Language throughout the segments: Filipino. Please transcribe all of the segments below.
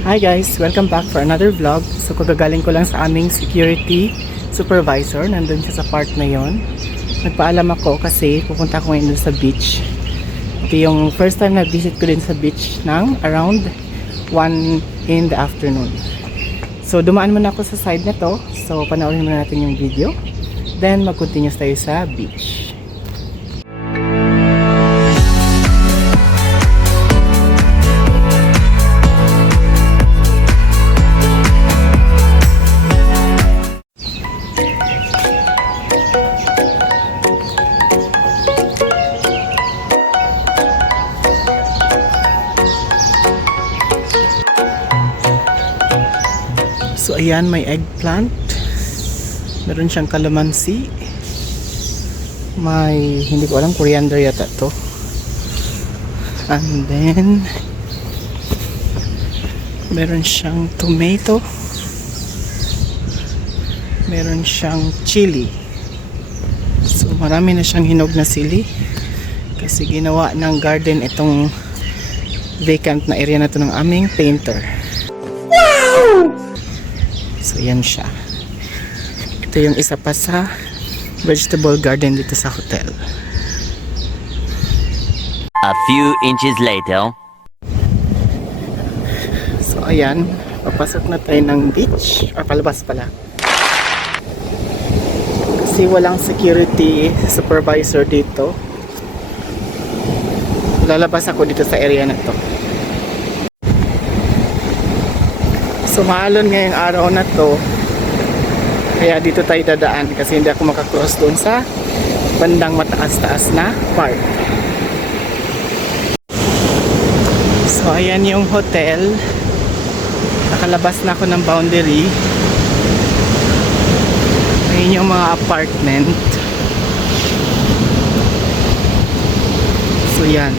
Hi guys! Welcome back for another vlog. So kagagaling ko lang sa aming security supervisor. Nandun siya sa part na yon. Nagpaalam ako kasi pupunta ko ngayon sa beach. Ito yung first time na visit ko din sa beach ng around 1 in the afternoon. So dumaan muna ako sa side na to. So panoorin muna natin yung video. Then mag-continue tayo sa beach. So ayan, may eggplant, meron siyang calamansi, may hindi ko alam, coriander yata to, and then meron siyang tomato, meron siyang chili. So marami na siyang hinog na sili kasi ginawa ng garden itong vacant na area na to ng aming painter. So yan siya. Ito yung isa pa sa vegetable garden dito sa hotel. A few inches later. So ayan, papasok na tayo ng beach, or palabas pala. Kasi walang security supervisor dito. Lalabas ako dito sa area na to. So maalon ngayong araw na to, kaya dito tayo dadaan kasi hindi ako makakross doon sa bandang mataas-taas na part. So ayan yung hotel, nakalabas na ako ng boundary. Ayan yung mga apartment. So yan,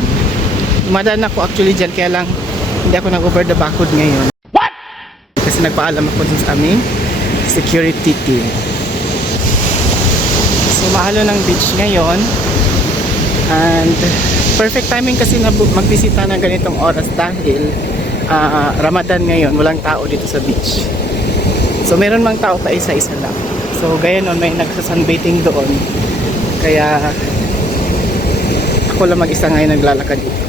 dumadaan ako actually dyan, kaya lang hindi ako nag-over the backhood ngayon kasi nagpaalam ako dun sa aming security team. So mahalo ng beach ngayon, and perfect timing kasi na magbisita ng ganitong oras dahil Ramadan ngayon, walang tao dito sa beach. So meron mang tao pa isa-isa lang. So gaya nun, may nagsasunbathing doon, kaya ako lang mag-isa ngayon naglalakad dito.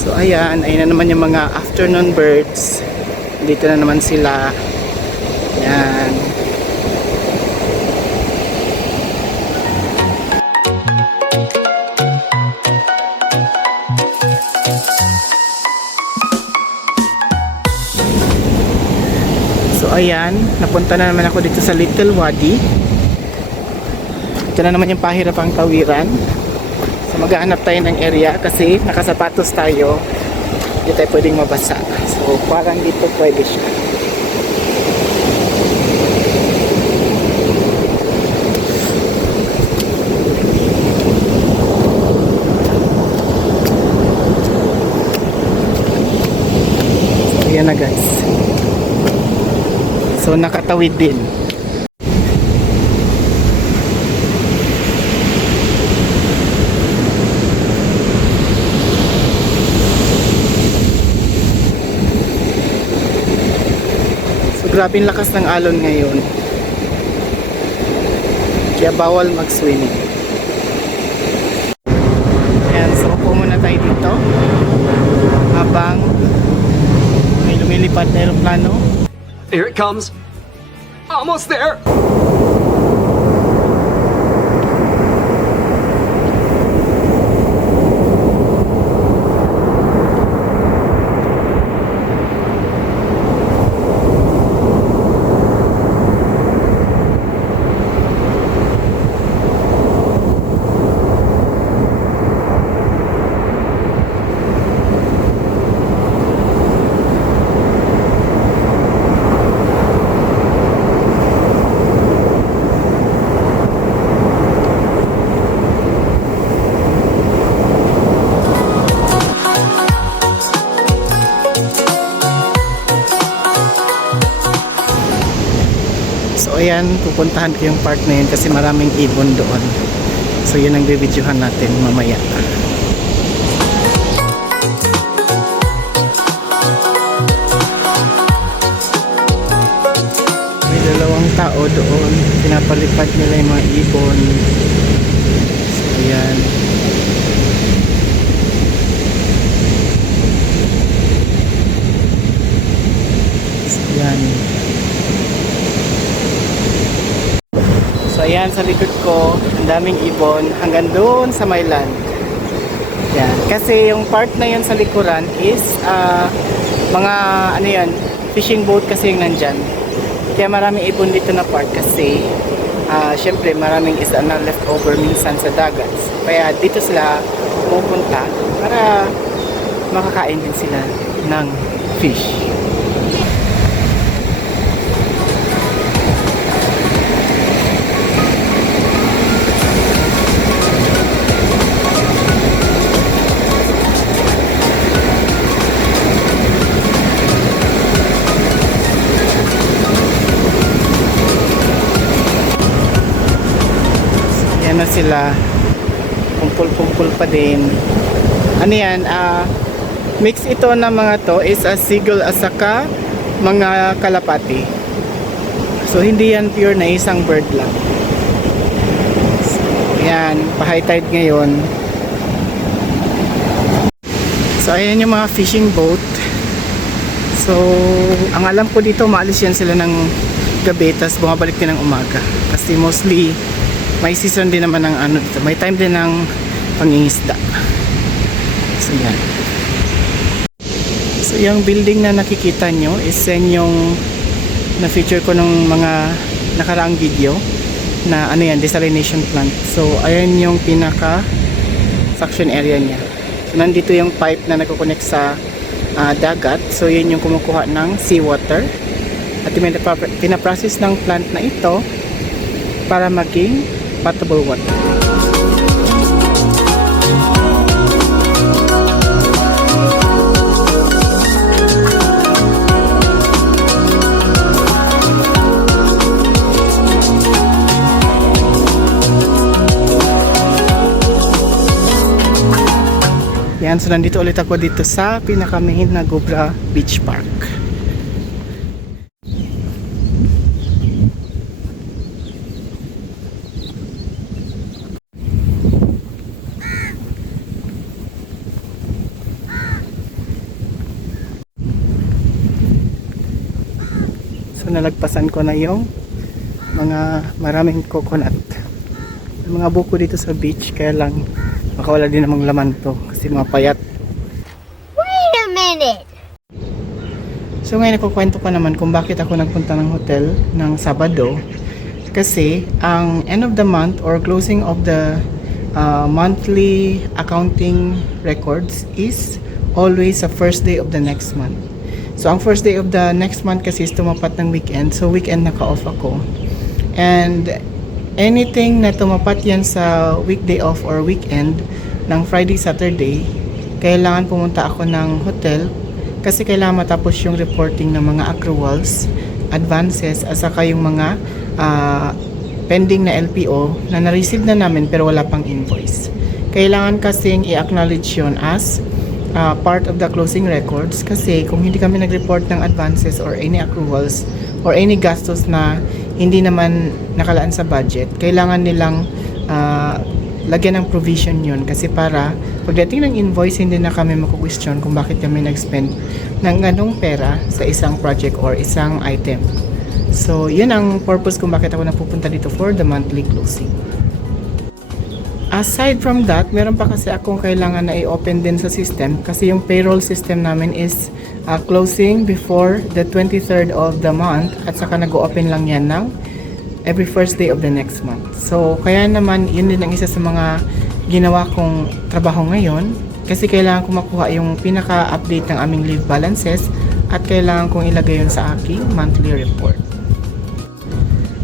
So ayan, ayun na naman yung mga afternoon birds. Dito na naman sila. Yan. So ayan, napunta na naman ako dito sa Little Wadi. Ito na naman yung pahirapang tawiran. So maghahanap tayo ng area kasi nakasapatos tayo. Hindi tayo pwedeng mabasa. So parang dito pwede siya. So yan na guys. So nakatawid din. Grabe yung lakas ng alon ngayon, kaya bawal mag-swimming. Ayan, so upo muna tayo dito habang may lumilipad na aeroplano. Here it comes. Almost there. So ayan, pupuntahan ko yung part na yun kasi maraming ibon doon. So yun ang bibidyohan natin mamaya. tao doon. Pinapalipad nila yung mga ibon. So, ayan. So, ayan. So, ayan sa likod ko, ang daming ibon hanggang doon sa may land. Yan. Kasi yung part na yun sa likuran is mga ano yan, fishing boat kasi yung nandyan. Kaya maraming ibon dito na part kasi syempre maraming isda na leftover minsan sa dagat. Kaya dito sila pupunta para makakain din sila ng fish. Yan na sila, kumpul-kumpul pa din. Ano yan, mix ito ng mga to is a seagull at saka mga kalapati. So hindi yan pure na isang bird lang. So, yan, pa-high tide ngayon. So ayan yung mga fishing boat. So ang alam ko dito, maalis yan sila ng gabi tas bumabalik din ng umaga. Kasi mostly may season din naman ng ano dito. May time din ng pangingisda. So yan. So yung building na nakikita nyo is yung na-feature ko nung mga nakaraang video na ano yan, desalination plant. So ayan yung pinaka suction area niya. So nandito yung pipe na nagko-connect sa dagat. So yun yung kumukuha ng seawater. At pinaprocess ng plant na ito para maging potable water. Yan, so nandito ulit ako dito sa pinaka-main na Gobra Beach Park. So nalagpasan ko na yung mga maraming coconut. Yung mga buko dito sa beach, kaya lang makawala din namang laman to kasi mga payat. Wait a minute! So ngayon nagkukwento ko naman kung bakit ako nagpunta ng hotel ng Sabado. Kasi ang end of the month or closing of the monthly accounting records is always sa first day of the next month. So ang first day of the next month kasi is tumapat ng weekend. So weekend naka-off ako. And anything na tumapat yan sa weekday off or weekend ng Friday, Saturday, kailangan pumunta ako ng hotel kasi kailangan matapos yung reporting ng mga accruals, advances, at saka yung mga pending na LPO na na-receive na namin pero wala pang invoice. Kailangan kasing i-acknowledge yun as part of the closing records kasi kung hindi kami nag-report ng advances or any accruals or any gastos na hindi naman nakalaan sa budget, kailangan nilang lagyan ng provision yun kasi para pagdating ng invoice hindi na kami maku-question kung bakit kami nag-spend ng ganong pera sa isang project or isang item. So yun ang purpose kung bakit ako napupunta dito for the monthly closing. Aside from that, meron pa kasi akong kailangan na i-open din sa system kasi yung payroll system namin is closing before the 23rd of the month at saka nag-open lang yan ng every first day of the next month. So kaya naman yun din ang isa sa mga ginawa kong trabaho ngayon kasi kailangan kong makuha yung pinaka-update ng aming leave balances at kailangan kong ilagay yun sa aking monthly report.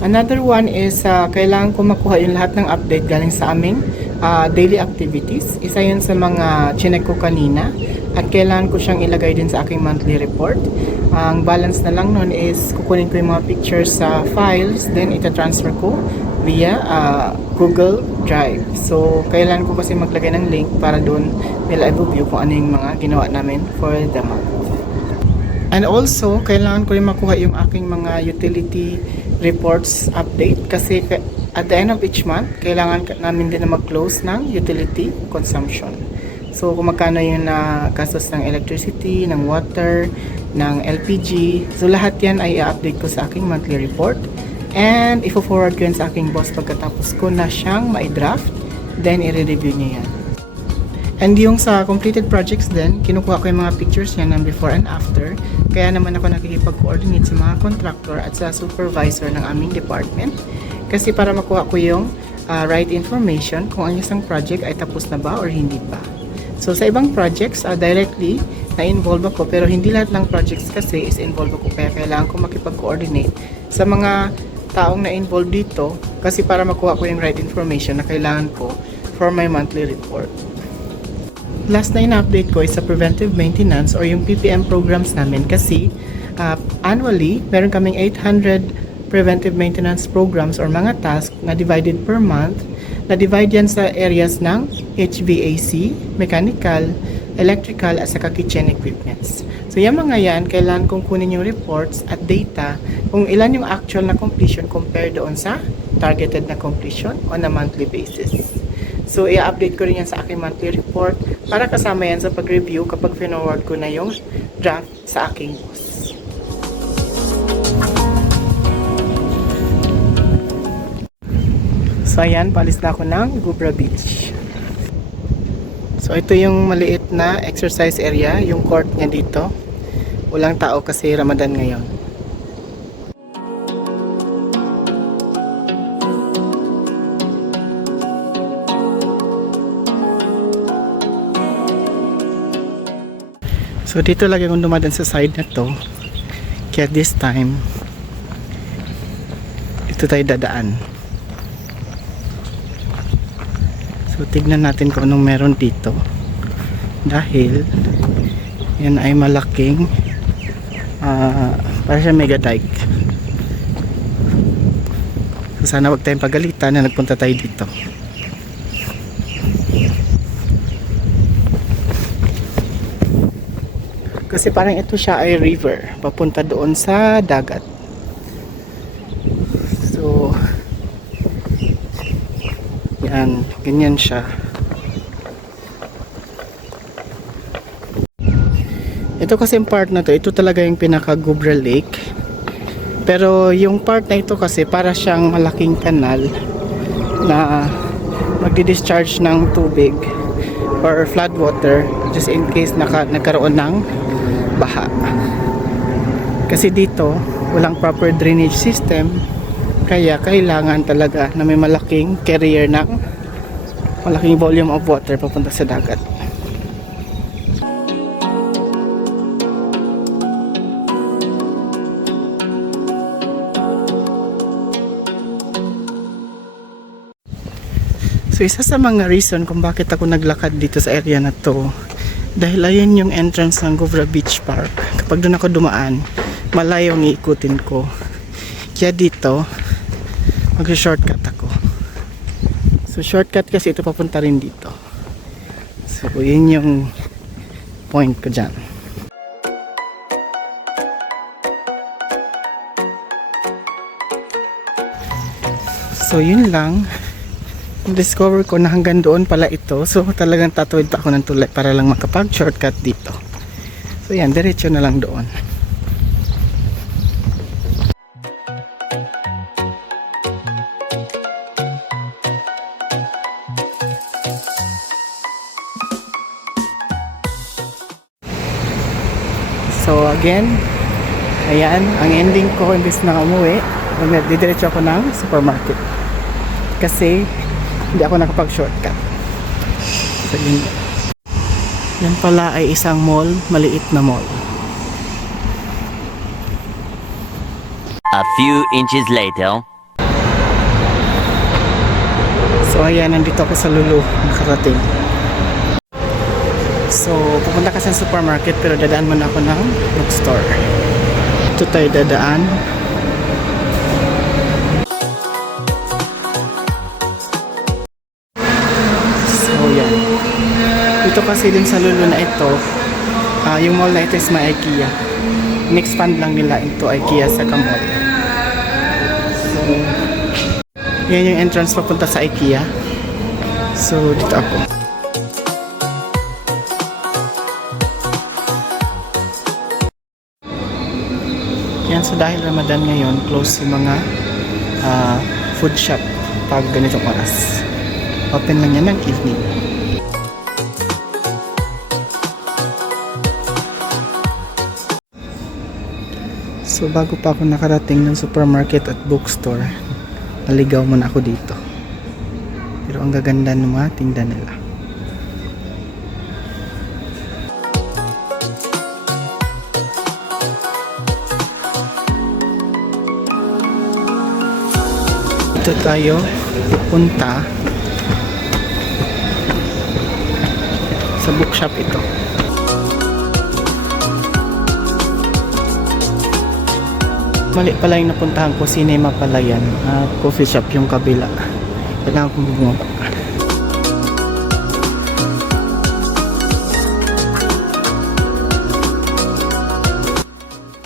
Another one is kailangan ko makuha yung lahat ng update galing sa aming daily activities. Isa yun sa mga chinek ko kanina at kailangan ko siyang ilagay din sa aking monthly report. Ang balance na lang nun is kukunin ko yung mga pictures sa files, then ita-transfer ko via Google Drive. So kailangan ko kasi maglagay ng link para doon nila i-view kung ano yung mga ginawa namin for the month. And also, kailangan ko rin makuha yung aking mga utility reports update kasi at the end of each month, kailangan namin din na mag-close ng utility consumption. So, kung magkano yung gastos ng electricity, ng water, ng LPG. So, lahat yan ay i-update ko sa aking monthly report. And, ifo-forward ko yan sa aking boss pagkatapos ko na siyang ma-draft. Then, i-review niya yan. And yung sa completed projects din, kinukuha ko yung mga pictures niya ng before and after. Kaya naman ako nakikipag-coordinate sa mga contractor at sa supervisor ng aming department. Kasi para makuha ko yung right information kung ang isang project ay tapos na ba or hindi pa. So sa ibang projects, directly na-involve ako pero hindi lahat ng projects kasi is involved ako kaya kailangan ko makipag-coordinate sa mga taong na-involve dito kasi para makuha ko yung right information na kailangan ko for my monthly report. Last na in-update ko is sa preventive maintenance or yung PPM programs namin kasi annually, meron kaming 800 preventive maintenance programs or mga tasks na divided per month. Na-divide yan sa areas ng HVAC, mechanical, electrical, at saka kitchen equipments. So yung mga yan, kailangan kong kunin yung reports at data kung ilan yung actual na completion compared doon sa targeted na completion on a monthly basis. So i-update ko rin yan sa aking monthly report para kasama yan sa pag-review kapag forward ko na yung draft sa aking boss. So ayan, paalis na ako ng Gubra Beach. So ito yung maliit na exercise area, yung court niya dito. Walang tao kasi Ramadan ngayon. So dito lagi akong dumadaan sa side na to. Kaya this time, ito tayo dadaan. So tignan natin kung anong meron dito dahil yan ay malaking para siya mega dike. So sana wag tayong pagalitan na nagpunta tayo dito. Kasi parang ito siya ay river papunta doon sa dagat. So yan, ganyan siya. Ito kasi yung part na to, ito talaga yung pinaka Gubra Lake. Pero yung part na ito kasi para siyang malaking kanal na magdi-discharge ng tubig or flood water just in case nagkaroon ng baha. Kasi dito walang proper drainage system. Kaya kailangan talaga na may malaking carrier ng malaking volume of water papunta sa dagat. So isa sa mga reason kung bakit ako naglakad dito sa area na to dahil ayun yung entrance ng Gubra Beach Park. Kapag doon ako dumaan, malayo ang iikutin ko. Kaya dito mag-shortcut ako. So shortcut kasi ito papunta rin dito. So yun yung point ko dyan. So yun lang. Discover ko na hanggang doon pala ito. So talagang tatawid pa ako ng tulay para lang makapag-shortcut dito. So yan, diretso na lang doon. So again, ayan, ang ending ko imbes na umuwi, didiretso ako ng supermarket. Kasi hindi ako nakapag-shortcut. So yun. Yan pala ay isang mall, maliit na mall. A few inches later. So ayan, nandito ako sa Lulu, nakarating. So, pupunta kasi sa supermarket pero dadaan muna ako ng bookstore. Ito tayo dadaan. So, yan. Dito kasi din sa Lulu na ito, yung mall na ito is may IKEA. In-expand lang nila into IKEA sa Mall. yan yung entrance papunta sa IKEA. So, dito ako. Yan, so dahil Ramadan ngayon, close yung mga food shop pag ganitong oras. Open lang yan ng evening. So bago pa ako nakarating ng supermarket at bookstore, naligaw muna ako dito. Pero ang gaganda ng mga tinda nila. Dito tayo punta sa bookshop ito. Mali pala yung napuntahan ko, cinema pala yan. Coffee shop yung kabila. Kailangan kong bumaba.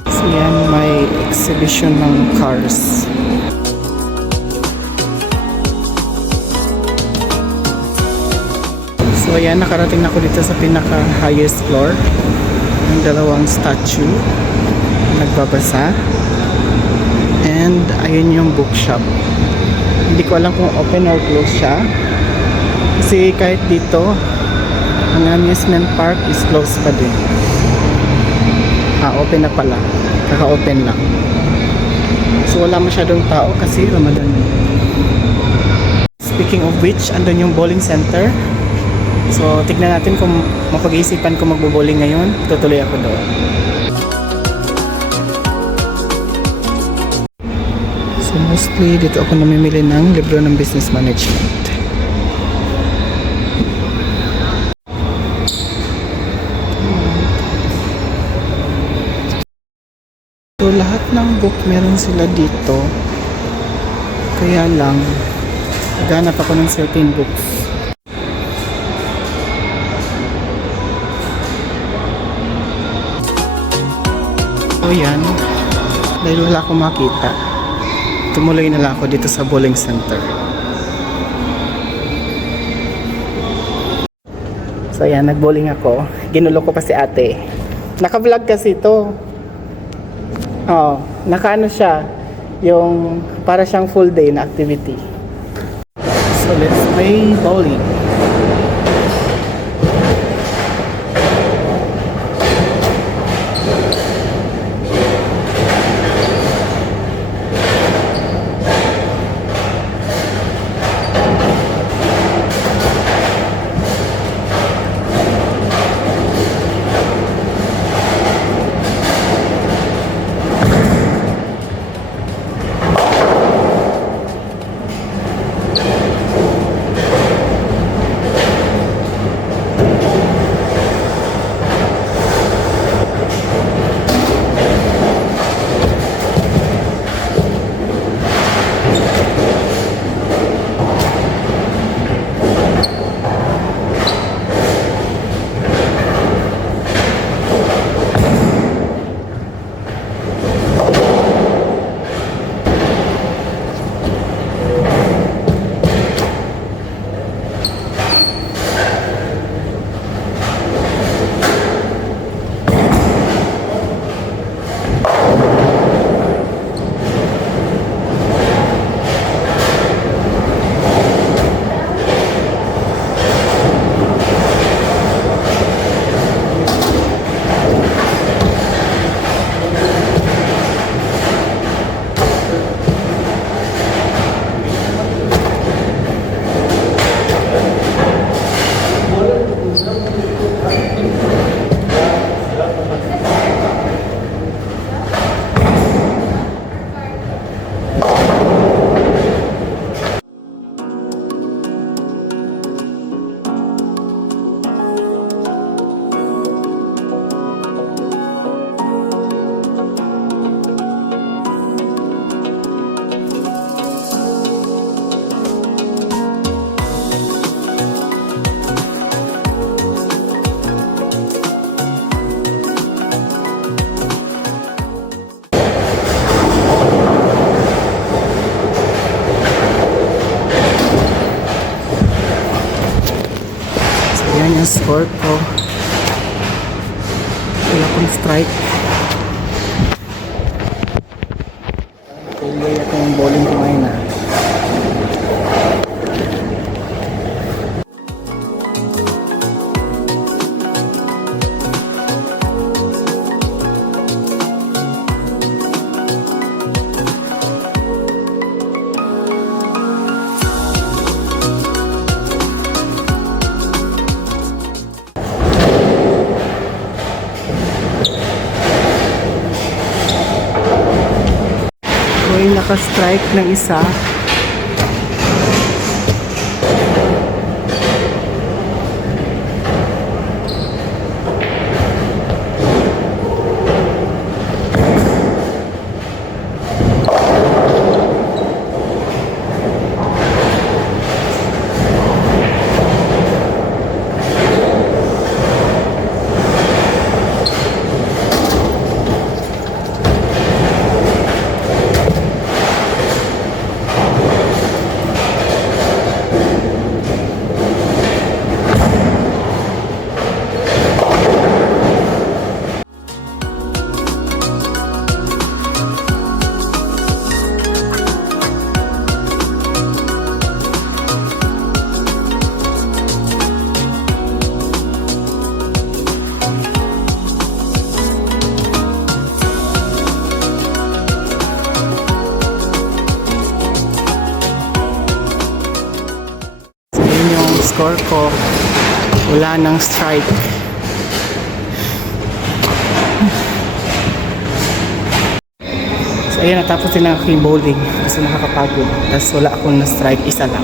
So yan, may exhibition ng cars. So ayan, nakarating na ako dito sa pinaka highest floor. Yung dalawang statue nagbabasa. And ayun yung bookshop. Hindi ko alam kung open or close siya. Kasi kahit dito, ang amusement park is closed pa din. Open na pala. Kaka-open lang. So wala masyadong tao kasi Ramadan na. Speaking of which, andun yung bowling center. So tignan natin kung mapag-iisipan ko magbo-bowling ngayon. Tutuloy ako doon. So mostly dito ako namimili ng libro ng business management. So lahat ng book meron sila dito. Kaya lang naghanap ako ng certain books. So yan, dahil wala akong makita, tumuloy na lang ako dito sa bowling center. So yan, nag-bowling ako. Ginulo ko pa si ate. Naka-vlog kasi ito. Naka-ano siya, yung para siyang full day na activity. So let's play bowling. ang score ko. Wala akong strike. Failure ito yung bowling ko ngayon ah. May naka-strike ng isa. Score ko, wala nang strike. So ayun, natapos din ang aking bowling kasi nakakapagod. Tapos wala akong na-strike, isa lang.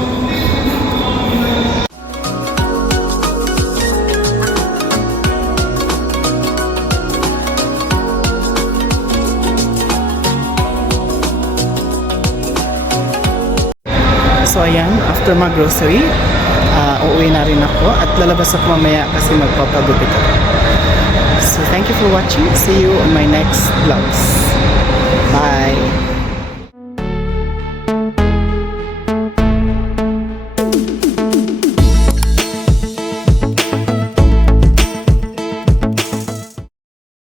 So ayan, after mag-grocery, uuwi na rin ako at lalabas ako mamaya kasi magpapagupit ako. So thank you for watching. See you on my next vlogs. Bye!